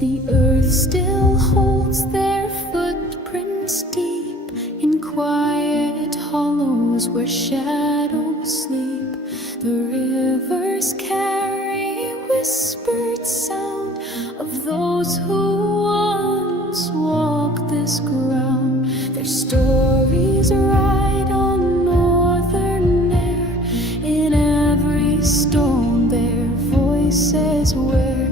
The earth still holds their footprints deep in quiet hollows where shadows sleep. The rivers carry whispered sound of those who once walked this ground. Their stories ride on northern air. In every stone their voices wear.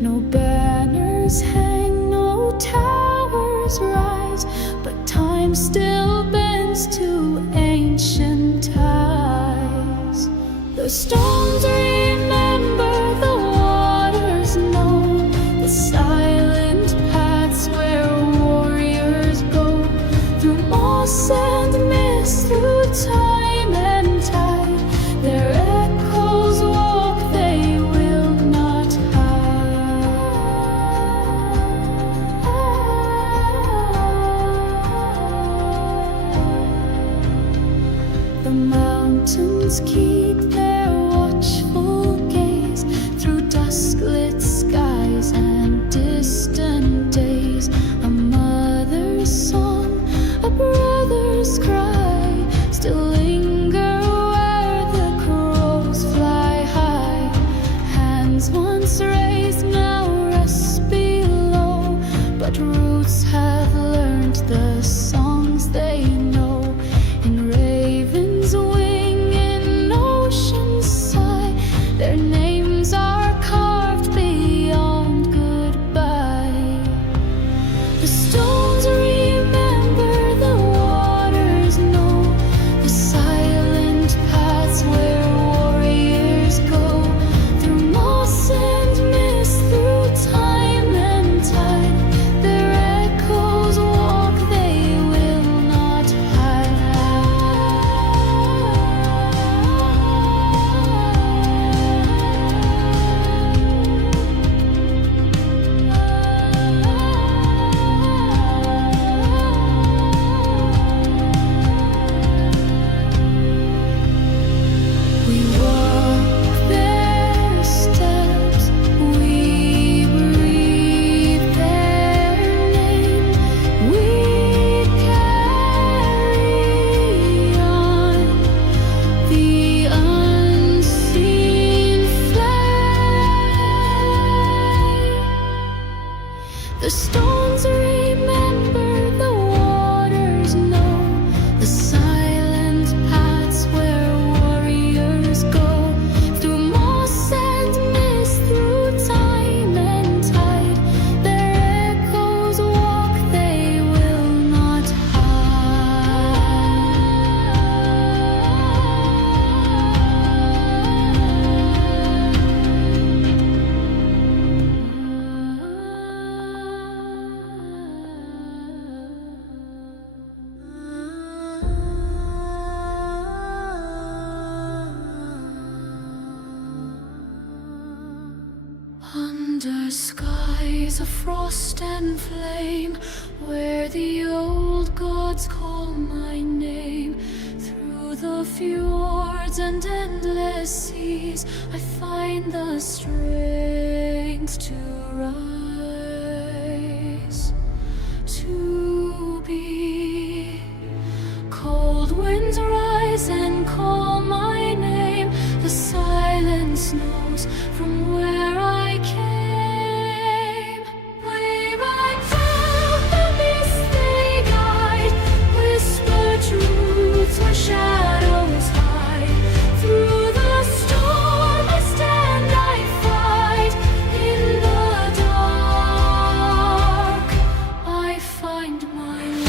No banners hang, no towers rise, but time still bends to ancient ties. The stones remember, the waters know, the silent paths where warriors go. Through moss and mist, through time and tide, their echoes walk, they will not hide. The mountains keep their watchful gaze through dusk-lit skies and distant days. A mother's song, a brother's cry, still linger where the crows fly high. Hands once raised now rest below, but roots have learned the songs they know. In raven's wing, in ocean's sigh, their names are carved beyond goodbye. The stones remember, the waters know, the silent paths where warriors go. Through moss and mist, through time and tide, their echoes walk, they will not hide. We walk their steps, we breathe their name, we carry on the unseen flame. The stones remember, the waters know, the silent paths where warriors go. Through moss and mist, through time and tide, their echoes walk, they will not Under skies of frost and flame, where the old gods call my name. Through the fjords and endless seas, I find the strength to rise, to be. Cold winds rise and call my name. The silence knows from where I came. We ride down the mist they guide, whisper truths where shadows hide. Through the storm I stand, I fight. In the dark I find my light.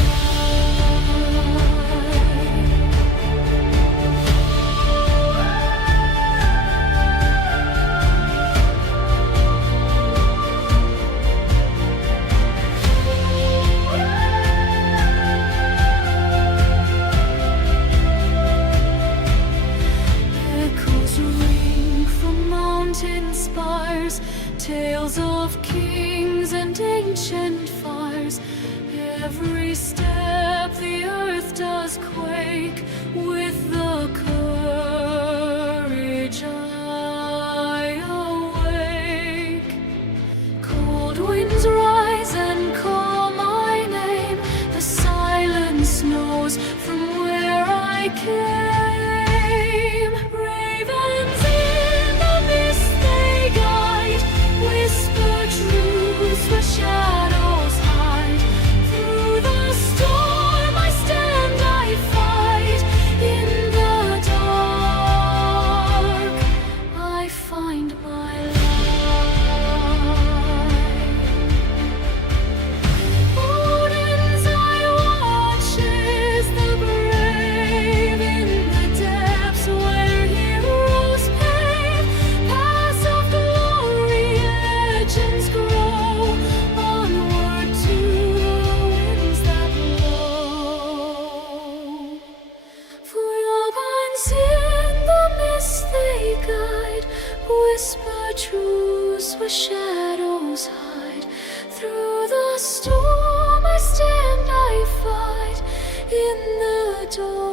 shadows hide. Through the storm I stand, I fight. In the dark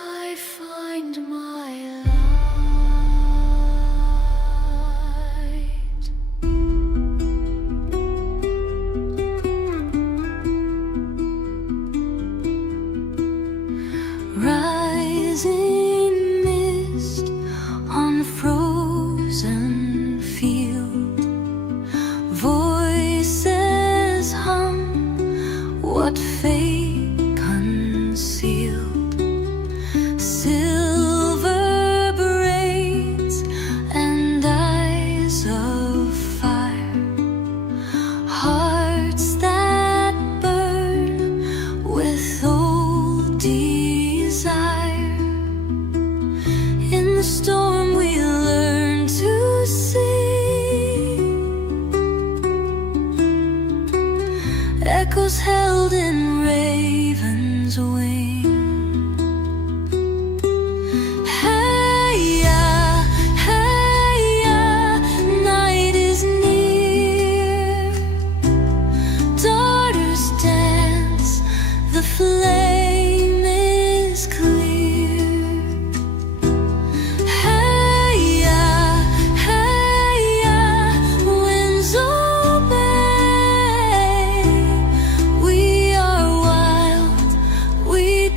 I find my light. Rising mist on frozen field, voices hum what fate concealed. Silver braids and eyes of fire, hearts that burn with old desire. In the storm we learn to sing, echoes held in raven's wing. Hey ya, night is near. Daughters dance, the flame is clear. Hey ya, winds obey. We are wild, we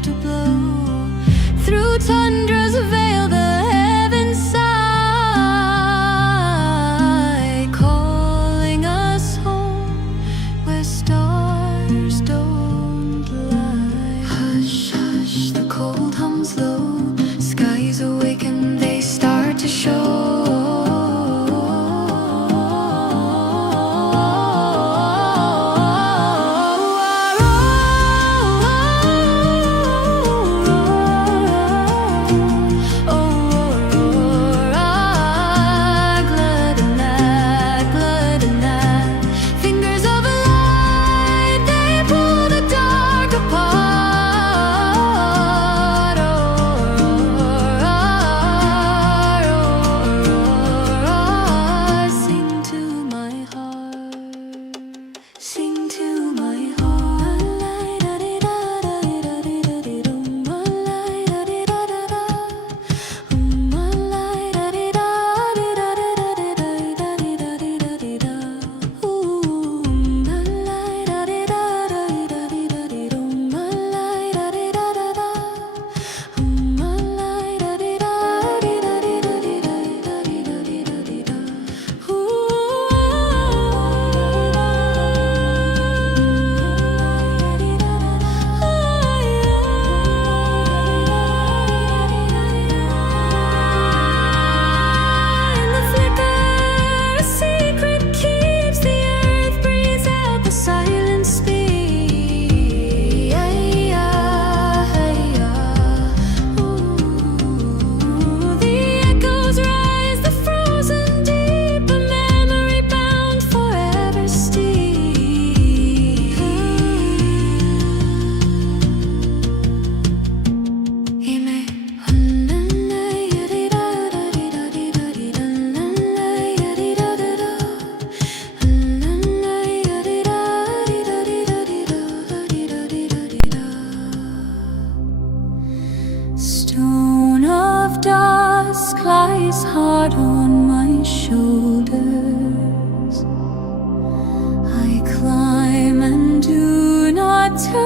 winds to blow. Through tundras veil the heavens sigh, calling us home where stars don't lie. Hush, hush, the cold hums low. Skies awaken, they start to show. Stone of dusk lies hard on my shoulders. I climb and do not turn.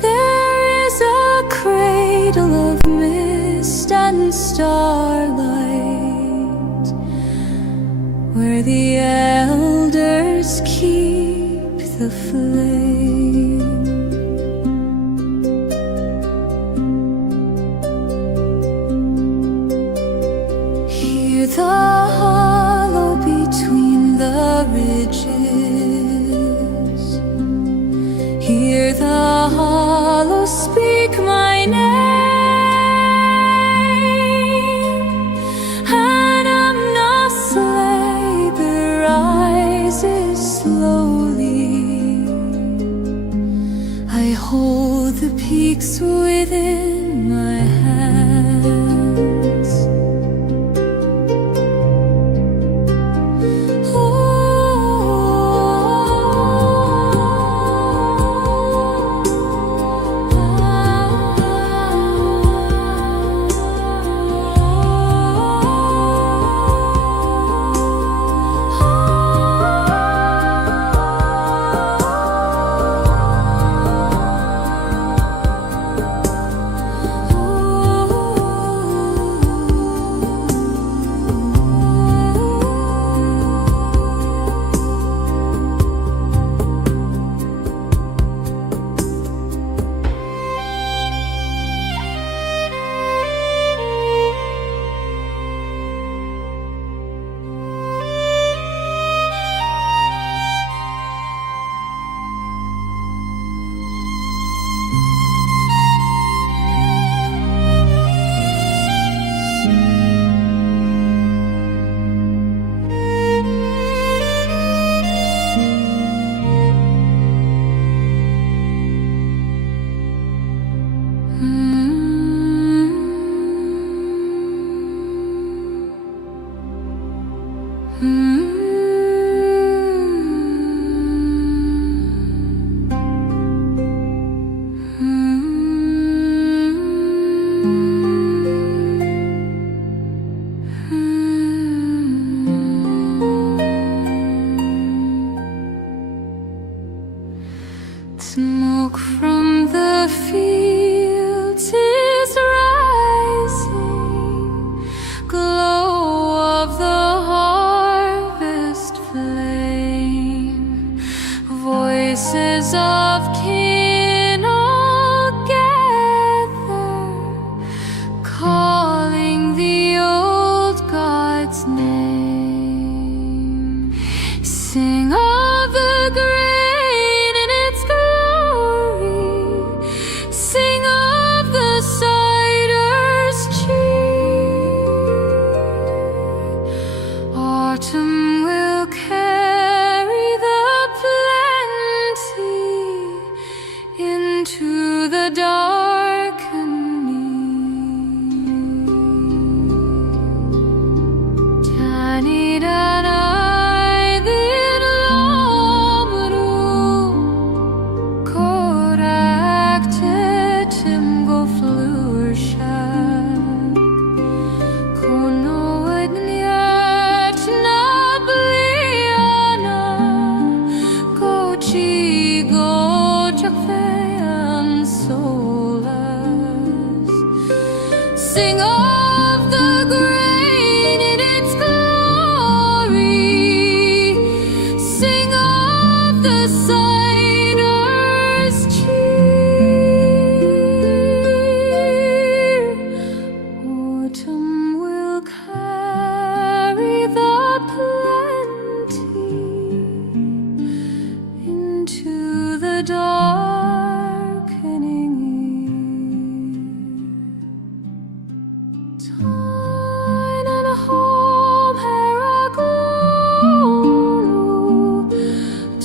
There is a cradle of mist and starlight where the elders keep the flame. The hollow between the ridges. Hear the hollow speak my name. And Amna's labor rises slowly. I hold the peaks within my hands. Smoke from the fields is rising, glow of the harvest flame, voices of kin all gather, calling the old God's name. Sing of the grain in its glory, sing of the cider's cheer. Autumn will carry the plenty into the darkening. Tanidanai din lomru, korakte timgo flurshan, kono ednyat na bliana, kochi go jakfean solas. Sing of the grain in its glory, sing of the cider's cheer. Autumn will carry the plenty into the darkening year. Time and home heraglu,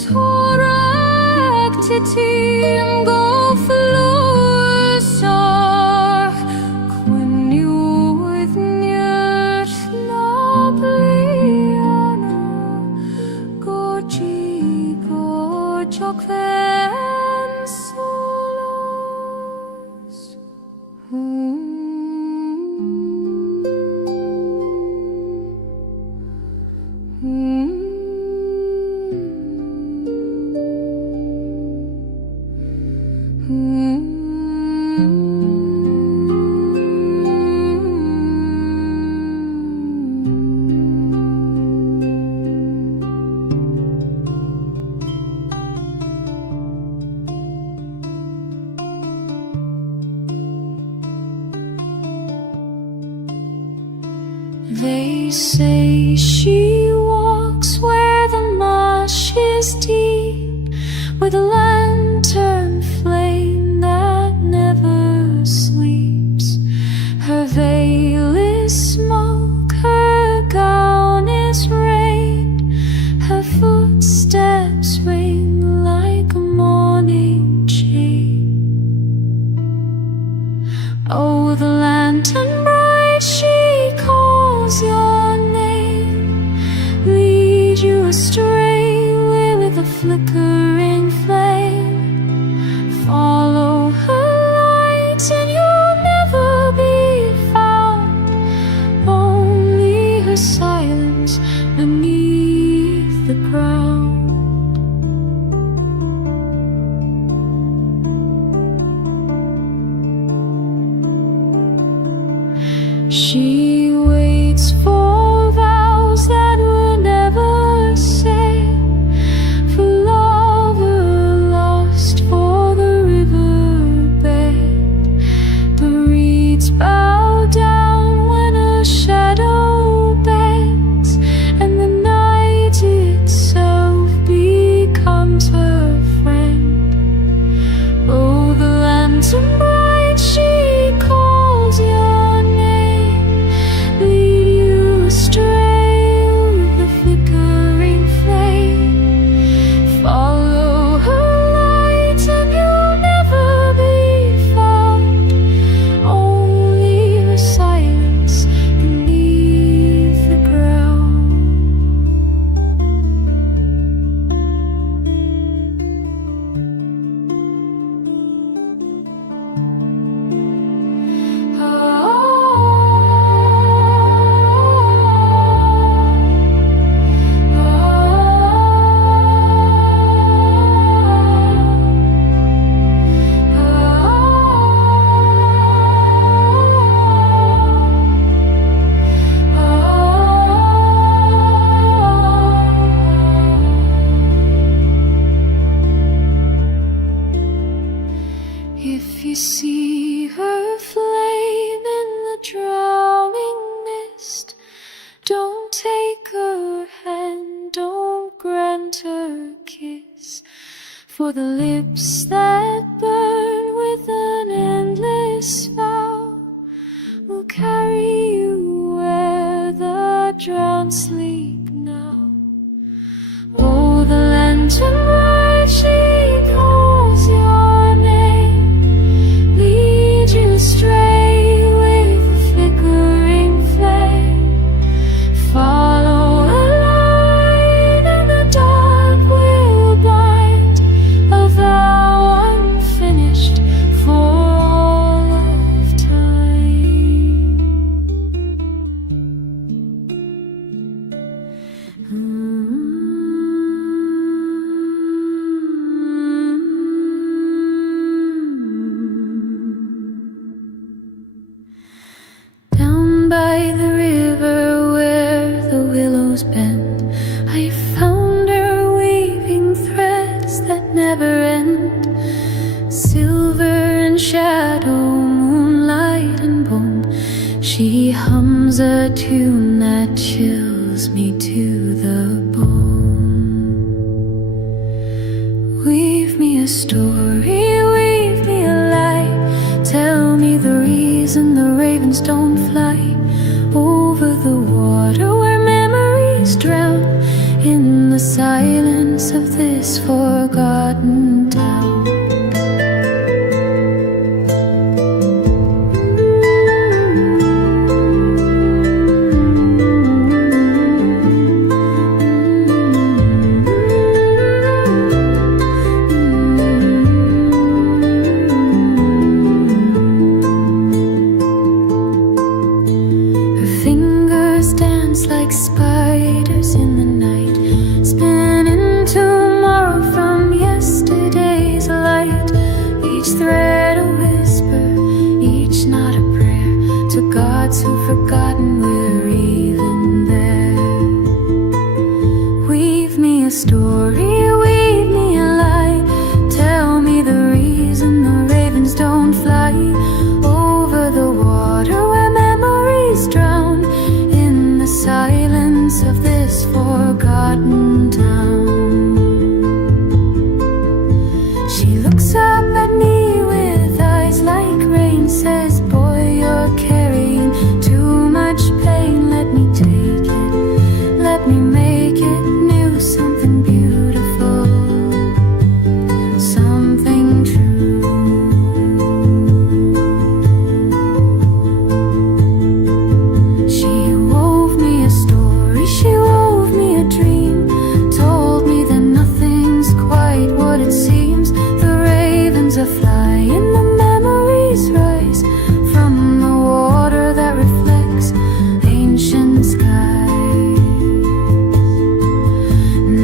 torak titim go flusar, when you with nyert na bliana, goji go jokven solos. They say she walks where the marsh is deep, with a lantern flame that never sleeps. Her veil is smoke, her gown is rain, her footsteps ring like a morning chain. Oh, the lantern bright, she calls your name, lead you astray with a flickering flame. I see her flame in the drowning mist. Don't take her hand, don't grant her kiss, for the lips that burn with an endless vow will carry you where the drowned sleep now. Oh, the lantern bright, she calls your name, lead you astray with a flickering flame. Follow a light and the dark will bind, a vow unfinished for all of time. Down by the river where the willows bend, I found her weaving threads that never end. Silver and shadow, moonlight and bone, she hums a tune that chills me to the bone. Weave me a story, weave me a lie, tell me the reason the ravens don't fly over the water where memories drown in the silence of this forgotten town. Her fingers dance like spiders in the night, spinning tomorrow from yesterday's light. Each thread a whisper, each knot a prayer to gods who've forgotten we're even there. Weave me a story, weave me a lie, tell me the reason the ravens don't fly over the water where memories drown in the silence of this forgotten town. She looks up at me with eyes like rain, says, boy, you're carrying too much pain. Let me take it, let me make it new, something beautiful, something true. She wove me a story, she wove me a dream, told me that nothing's quite what it seems. The ravens are flying, the memories rise from the water that reflects ancient skies.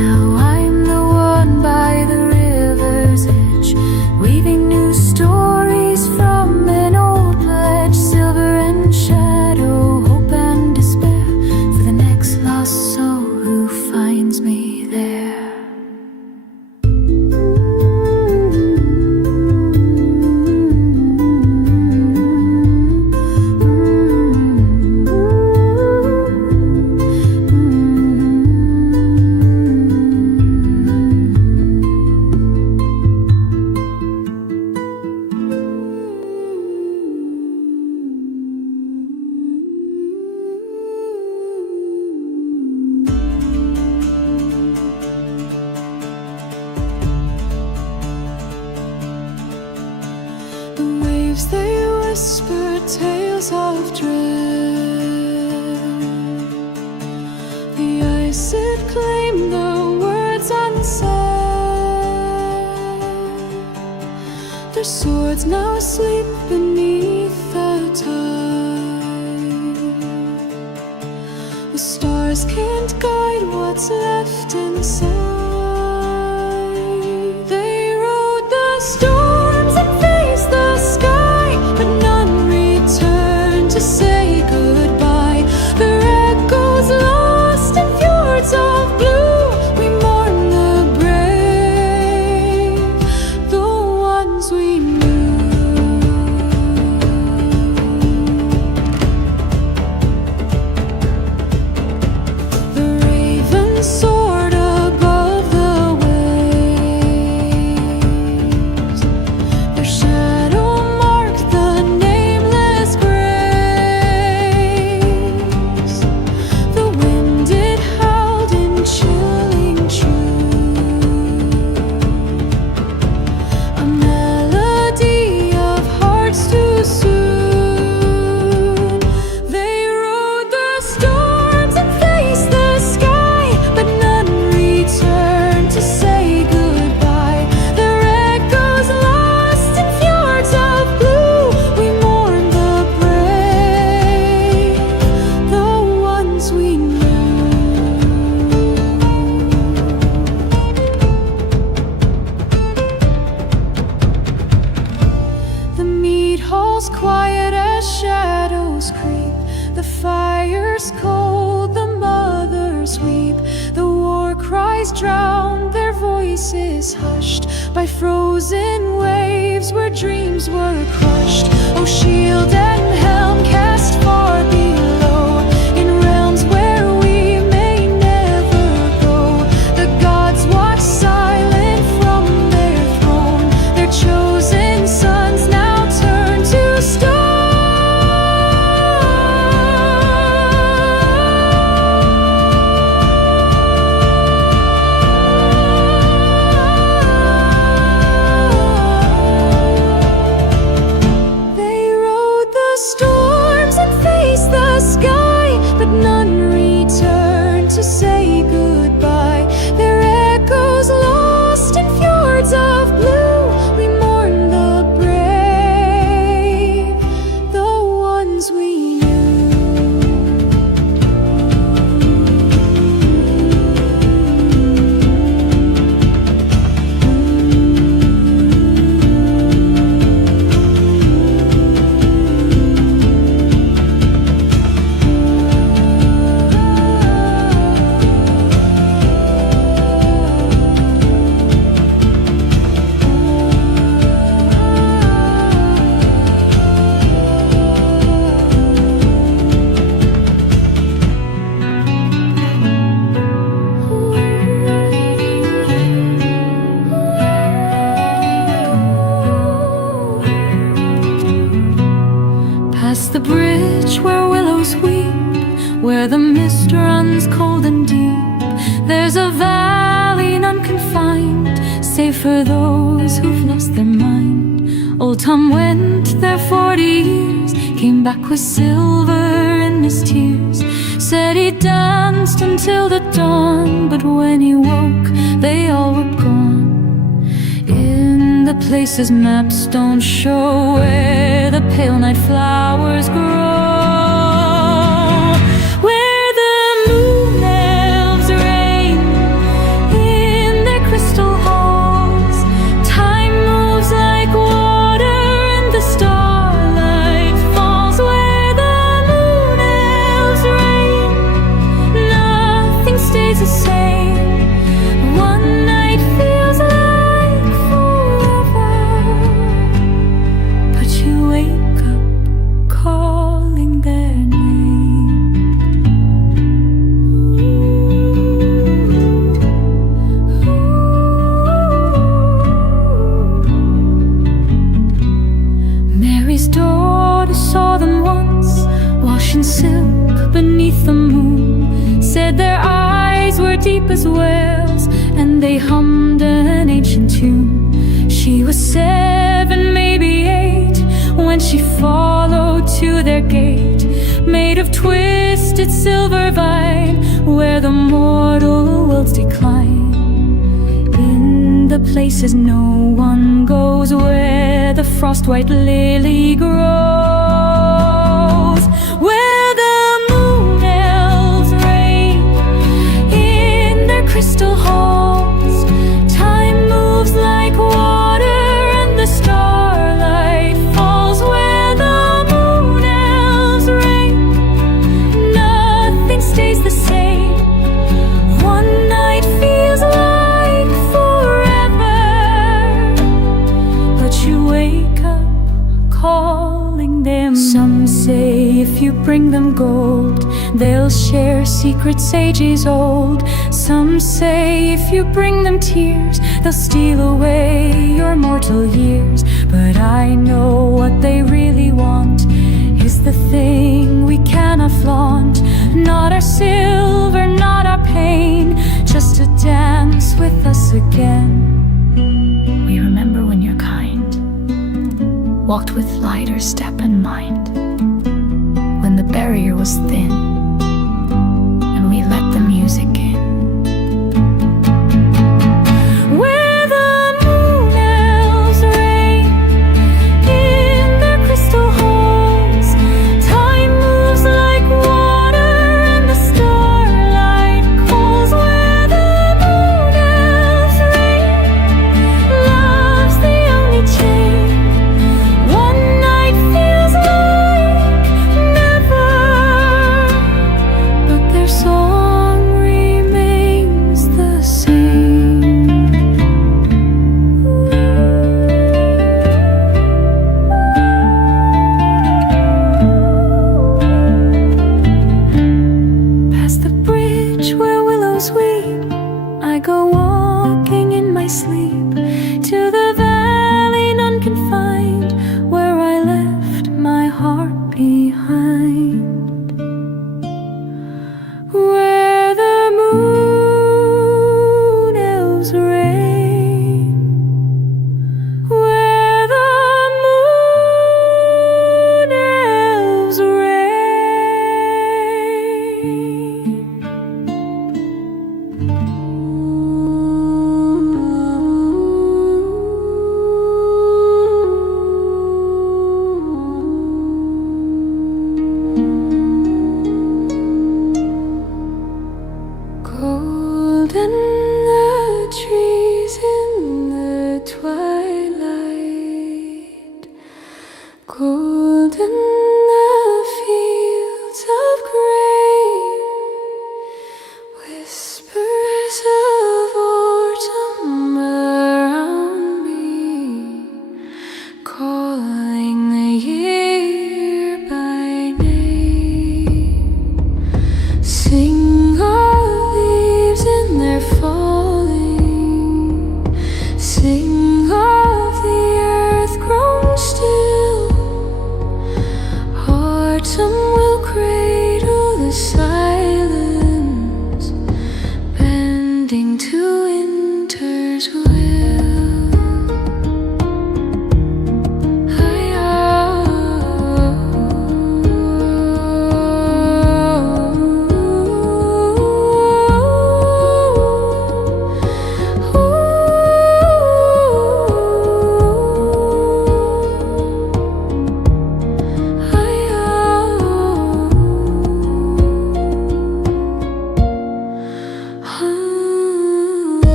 Now I'm the one by the river's edge, weaving new stories from an old pledge. Silver and shadow, hope and despair, for the next lost soul who finds me there. The waves, they whisper tales of dread. The ice, it claimed the words unsaid. Their swords now sleep beneath the tide. The stars can't guide what's left inside. They rode the storms and faced the sky, but none returned to say goodbye. Their echoes lost in fjords of blue. We mourn the brave, the ones we knew. falls quiet as shadows creep. The fire's cold, the mothers weep. The war cries drown, their voices hushed by frozen waves where dreams were crushed. Oh, shield and helm cast far below, in realms where we may never go. The gods watch silent from their throne, their chosen sons now turn to stone. Storms and face the sky, but none return to say goodbye. Their echoes lost in fjords of blue. We mourn the brave, the ones we past the bridge where willows weep, where the mist runs cold and deep. There's a valley none can find, save for those who've lost their mind. Old Tom went there 40 years, came back with silver in his tears. Said he danced until the dawn, but when he woke, they all were gone. In the places maps don't show, where the pale night flowers grow, where the moon elves reign in their crystal halls. Time moves like water and the starlight falls, where the moon elves reign. Nothing stays the same. One night feels like forever, but you wake up calling their name. Mary's daughter saw them once, washing silk beneath the moon. Said their eyes were deep as wells, and they hummed an ancient tune. She was 7, maybe 8, when she followed to their gate, made of twisted silver vine, where the mortal worlds decline. In the places no one goes, where the frost-white lily grows, where the moon elves reign in their crystal halls. Time moves like water and the starlight falls, where the moon elves reign. Nothing stays the same. One night feels like forever, but you wake up calling them. Some say if you bring them gold, they'll share secrets ages old. Some say if you bring them tears, they'll steal away your mortal years. But I know what they really want is the thing we cannot flaunt. Not our silver, not our pain, just to dance with us again. We remember when you're kind, walked with lighter step and mind, when the barrier was thin, and we let the music in. Where the moon elves reign in their crystal halls. Time moves like water and the starlight calls, where the moon elves reign. Love's the only chain. One night feels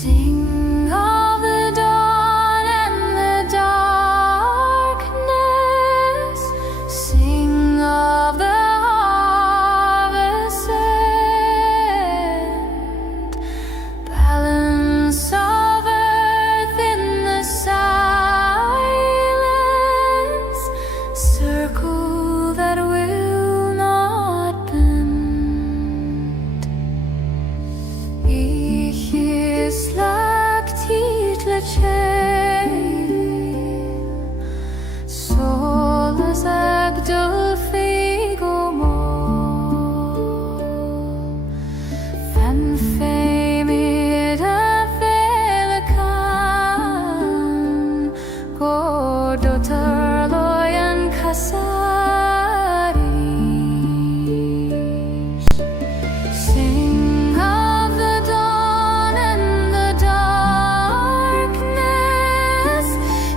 Sing of the dawn and the darkness, sing of the harvest end, balance of earth in the silence, circle that will not bend. Ich ist lactit solas agdul figo mol, fan famid a velican, godotar loyan kasaris. Sing of the dawn and the darkness,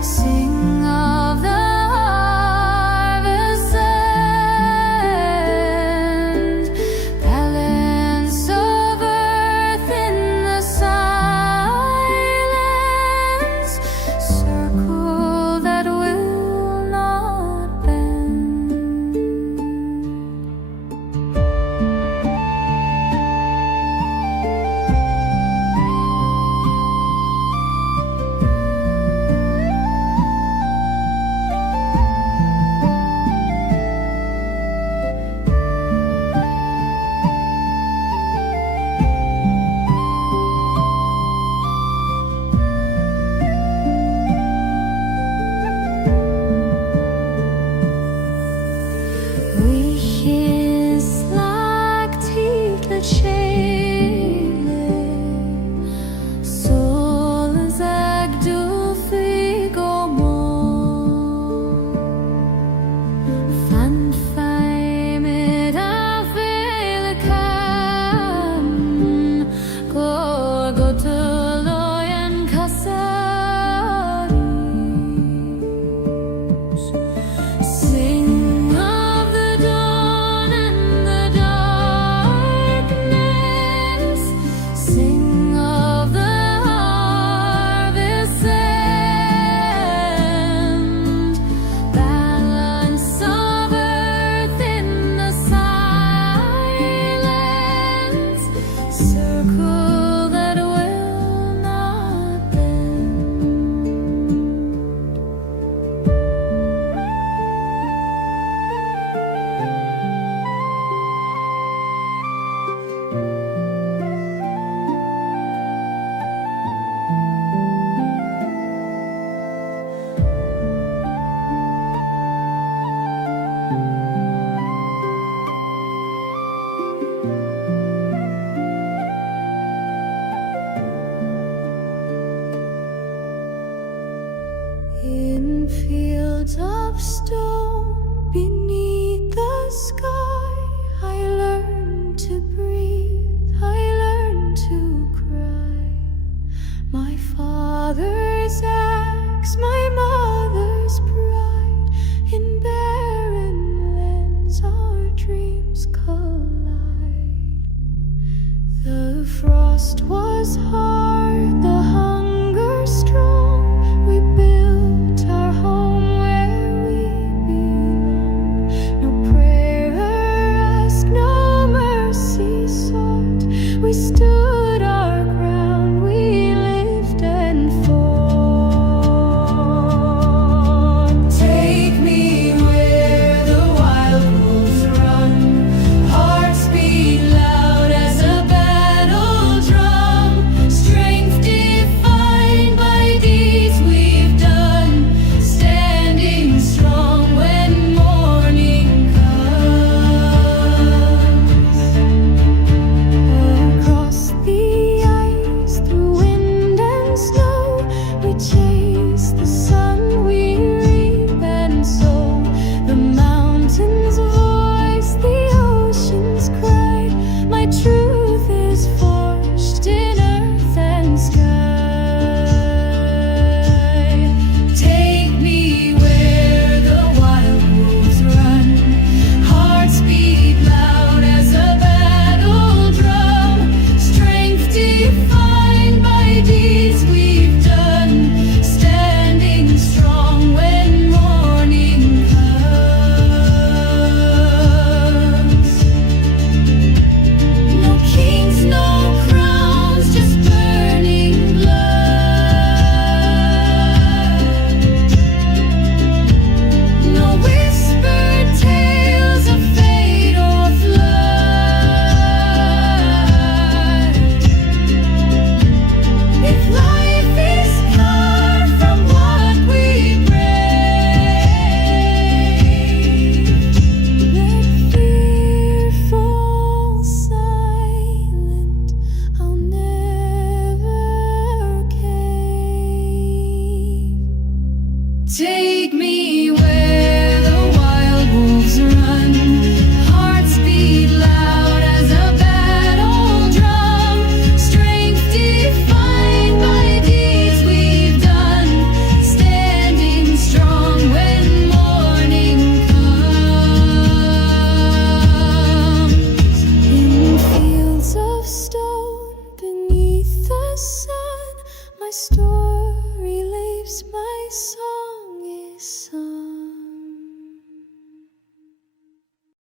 sing of the harvest end, balance of earth in the silence, circle that will not bend. Wich is lactit solas agdul figo mol, fan famid a velican, gorgotoloyan kasaris. Sing of the dawn and the darkness, sing of the harvest end, balance of earth in the silence, circle that will not bend. In fields of stone beneath the sky, I learned to breathe, I learned to cry. My father's axe, my mother's pride, in barren lands our dreams collide. The frost was hard, the hunger strong. We built our home where we belong. No prayer asked, no mercy sought. We stood our ground, we lived and fought. Take me where the wild wolves run, hearts beat loud as a battle drum, strength defined by deeds we've done, standing strong when morning comes. Across the story lives, my song is